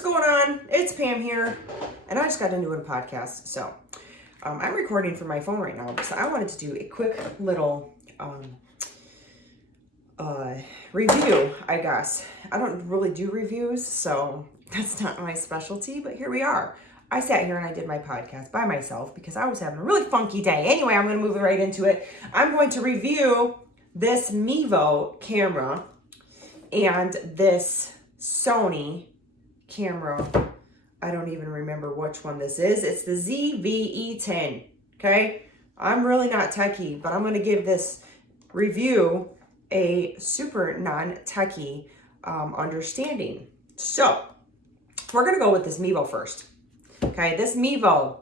What's going on? It's Pam here, and I just got into a podcast. So I'm recording from my phone right now, so I wanted to do a quick little review, I guess. I don't really do reviews, so that's not my specialty, but here we are. I sat here and I did my podcast by myself because I was having a really funky day. Anyway, I'm going to move right into it. I'm going to review this Mevo camera and this Sony camera. I don't even remember which one this is. It's the Zv-e10, okay? I'm really not techie, but I'm going to give this review a super non-techie understanding. So, we're going to go with this Mevo first. Okay, this Mevo,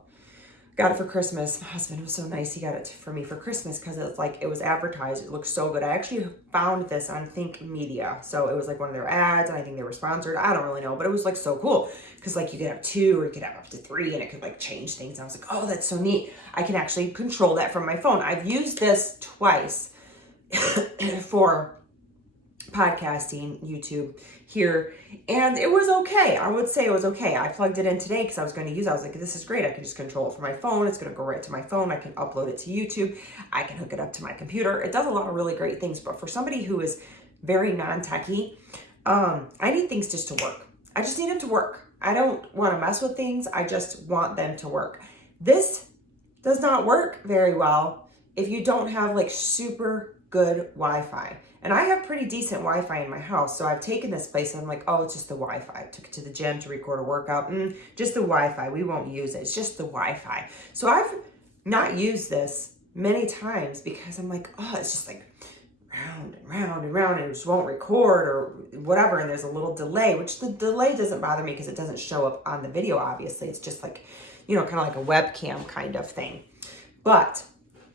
got it for Christmas. My husband was so nice. He got it for me for Christmas because it's like, it was advertised. It looks so good. I actually found this on Think Media. So it was like one of their ads, and I think they were sponsored. I don't really know, but it was like so cool because like you could have 2 or you could have up to 3 and it could like change things. And I was like, oh, that's so neat. I can actually control that from my phone. I've used this twice for podcasting, YouTube here, and it was okay. I would say it was okay. I plugged it in today because I was going to use it. I was like, this is great. I can just control it from my phone. It's going to go right to my phone. I can upload it to YouTube. I can hook it up to my computer. It does a lot of really great things, but for somebody who is very non-techie, I need things just to work. I just need them to work. I don't want to mess with things. I just want them to work. This does not work very well if you don't have like super good Wi-Fi. And I have pretty decent Wi-Fi in my house. So I've taken this place and I'm like, oh, it's just the Wi-Fi. I took it to the gym to record a workout. Just the Wi-Fi. We won't use it. It's just the Wi-Fi. So I've not used this many times because I'm like, oh, it's just like round and round and round and it just won't record or whatever. And there's a little delay, which the delay doesn't bother me because it doesn't show up on the video, obviously. It's just like, you know, kind of like a webcam kind of thing. But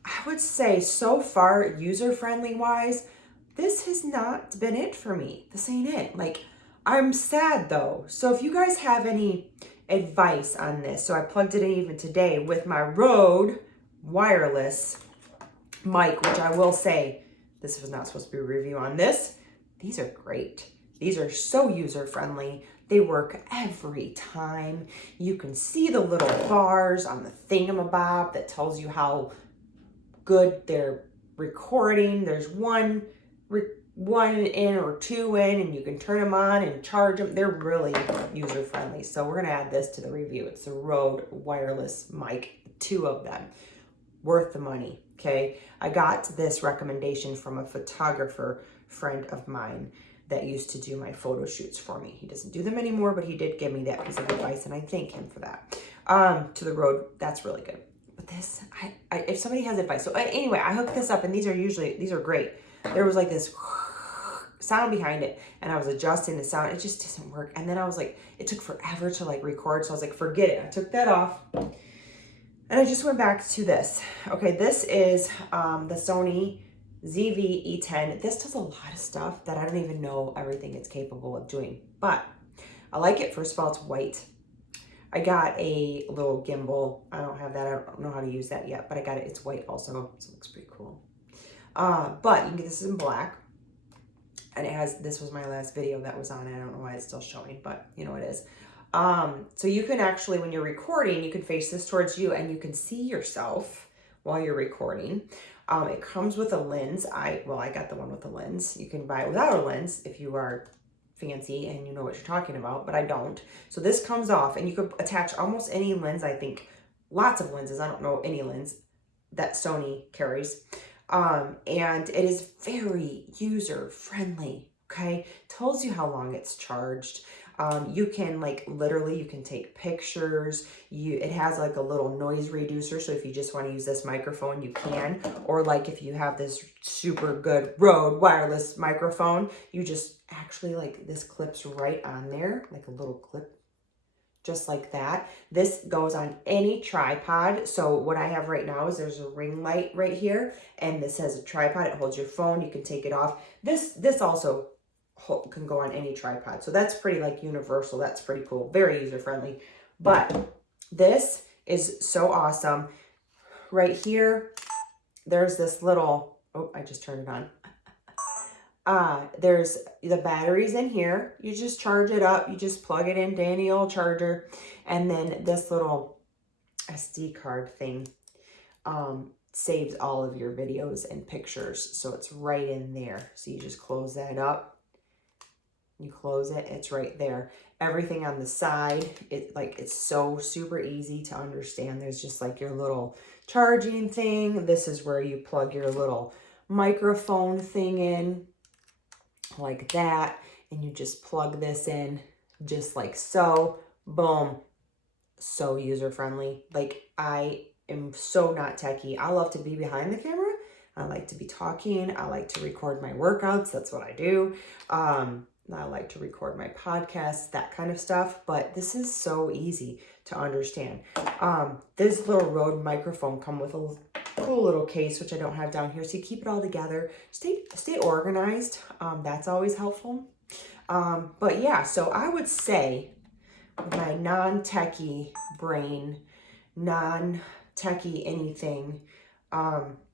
I would say so far, user-friendly wise, this has not been it for me. This ain't it. Like, I'm sad though. So if you guys have any advice on this, so I plugged it in even today with my Rode wireless mic, which I will say, this was not supposed to be a review on this. These are great. These are so user-friendly. They work every time. You can see the little bars on the thingamabob that tells you how good they're recording. There's one in or 2 in, and you can turn them on and charge them. They're really user friendly. So we're gonna add this to the review. It's a Rode wireless mic, 2 of them, worth the money. Okay, I got this recommendation from a photographer friend of mine that used to do my photo shoots for me. He doesn't do them anymore, but he did give me that piece of advice, and I thank him for that. To the Rode, that's really good. But this, if somebody has advice. So anyway, I hooked this up, and these are great. There was like this sound behind it, and I was adjusting the sound. It just doesn't work. And then I was like, it took forever to like record. So I was like, forget it. I took that off, and I just went back to this. Okay, this is the Sony Zv-e10. This does a lot of stuff that I don't even know everything it's capable of doing. But I like it. First of all, it's white. I got a little gimbal. I don't have that. I don't know how to use that yet, but I got it. It's white also, so it looks pretty cool. But you can get this in black, and it has, this was my last video that was on it. I don't know why it's still showing, but you know it is. So you can actually, when you're recording, you can face this towards you and you can see yourself while you're recording. It comes with a lens. I got the one with the lens. You can buy it without a lens if you are fancy and you know what you're talking about, but I don't. So this comes off, and you could attach almost any lens, I think. Lots of lenses. I don't know any lens that Sony carries. And it is very user friendly. Okay, tells you how long it's charged. You can like literally, you can take pictures. It has like a little noise reducer, so if you just want to use this microphone, you can. Or like if you have this super good Rode wireless microphone, you just actually like, this clips right on there, like a little clip, just like that. This goes on any tripod. So what I have right now is there's a ring light right here, and this has a tripod. It holds your phone. You can take it off. This also can go on any tripod. So that's pretty like universal. That's pretty cool. Very user friendly. But this is so awesome. Right here, there's this little, oh, I just turned it on. There's the batteries in here. You just charge it up. You just plug it in, dandy old charger. And then this little SD card thing saves all of your videos and pictures. So it's right in there. So you just close that up. You close it, it's right there. Everything on the side, it's so super easy to understand. There's just like your little charging thing. This is where you plug your little microphone thing in, like that. And you just plug this in just like so. Boom. So user-friendly. Like, I am so not techie. I love to be behind the camera. I like to be talking. I like to record my workouts. That's what I do. I like to record my podcasts, that kind of stuff. But this is so easy to understand. This little Rode microphone come with a cool little case, which I don't have down here. So you keep it all together. Stay organized. That's always helpful. But yeah, so I would say with my non-techie brain, non-techie anything,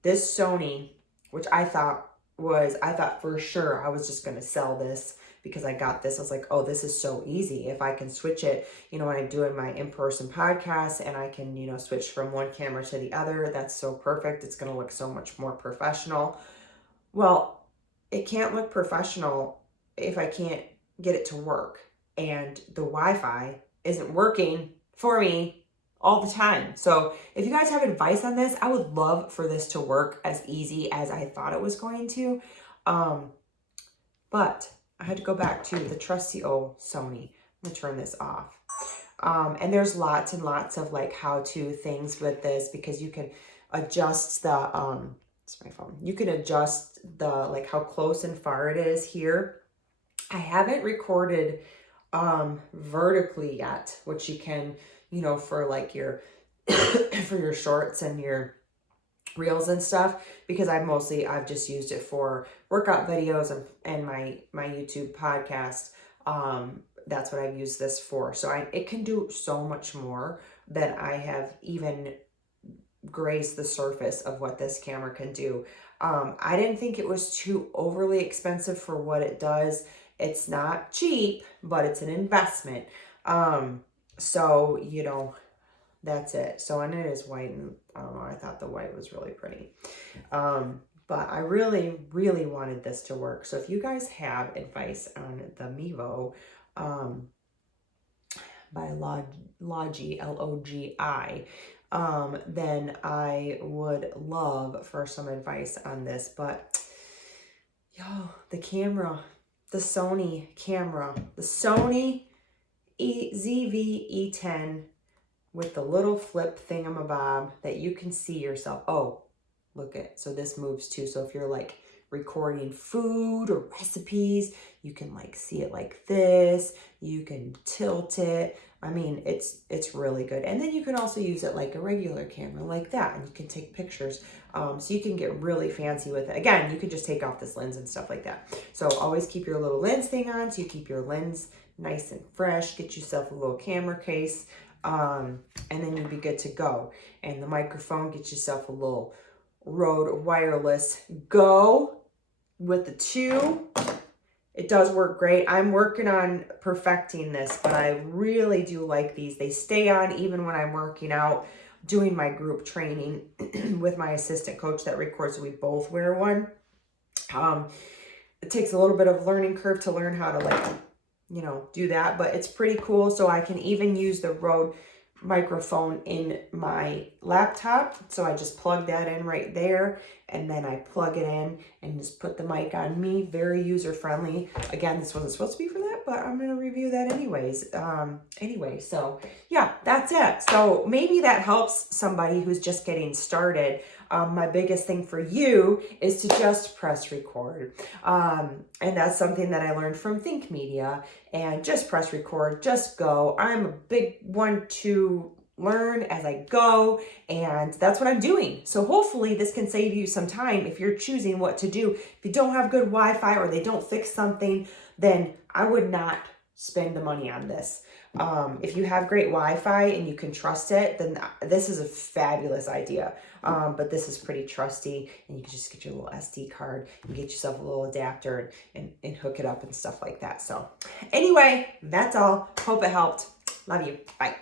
this Sony, which I thought for sure I was just going to sell this because I got this. I was like, oh, this is so easy. If I can switch it, when I'm doing my in-person podcast and I can, switch from one camera to the other, that's so perfect. It's going to look so much more professional. Well, it can't look professional if I can't get it to work. And the Wi-Fi isn't working for me all the time. So if you guys have advice on this, I would love for this to work as easy as I thought it was going to. But I had to go back to the trusty old Sony. I'm gonna turn this off. And there's lots and lots of like how-to things with this, because you can adjust the, it's my phone. You can adjust the, like how close and far it is here. I haven't recorded vertically yet, which you can, for like your, for your shorts and your reels and stuff, because I've just used it for workout videos and my YouTube podcast. That's what I've used this for. So it can do so much more than I have even grazed the surface of what this camera can do. I didn't think it was too overly expensive for what it does. It's not cheap, but it's an investment. So, that's it. So, and it is white, and I don't know, I thought the white was really pretty. But I really, really wanted this to work. So if you guys have advice on the Mevo, by Logi, L-O-G-I, then I would love for some advice on this. But, the camera, the Sony camera, the Sony Zv-e10 with the little flip thingamabob that you can see yourself. Oh, look at, so this moves too. So if you're like recording food or recipes, you can like see it like this. You can tilt it. I mean, it's really good. And then you can also use it like a regular camera like that, and you can take pictures. So you can get really fancy with it. Again, you could just take off this lens and stuff like that. So always keep your little lens thing on, so you keep your lens nice and fresh. Get yourself a little camera case, and then you'll be good to go. And the microphone, get yourself a little Rode wireless Go with the 2. It does work great. I'm working on perfecting this, but I really do like these. They stay on even when I'm working out, doing my group training with my assistant coach that records, so we both wear one. It takes a little bit of learning curve to learn how to do that, but it's pretty cool. So I can even use the Rode microphone in my laptop. So I just plug that in right there, and then I plug it in and just put the mic on me. Very user friendly. Again, this wasn't supposed to be for that, but I'm going to review that anyways. Anyway, so yeah, that's it. So maybe that helps somebody who's just getting started. My biggest thing for you is to just press record. And that's something that I learned from Think Media, and just press record, just go. I'm a big one to learn as I go, and that's what I'm doing. So hopefully this can save you some time if you're choosing what to do. If you don't have good Wi-Fi or they don't fix something, then I would not spend the money on this. If you have great Wi-Fi and you can trust it, then this is a fabulous idea. But this is pretty trusty, and you can just get your little SD card and get yourself a little adapter and hook it up and stuff like that. So anyway, that's all. Hope it helped. Love you. Bye.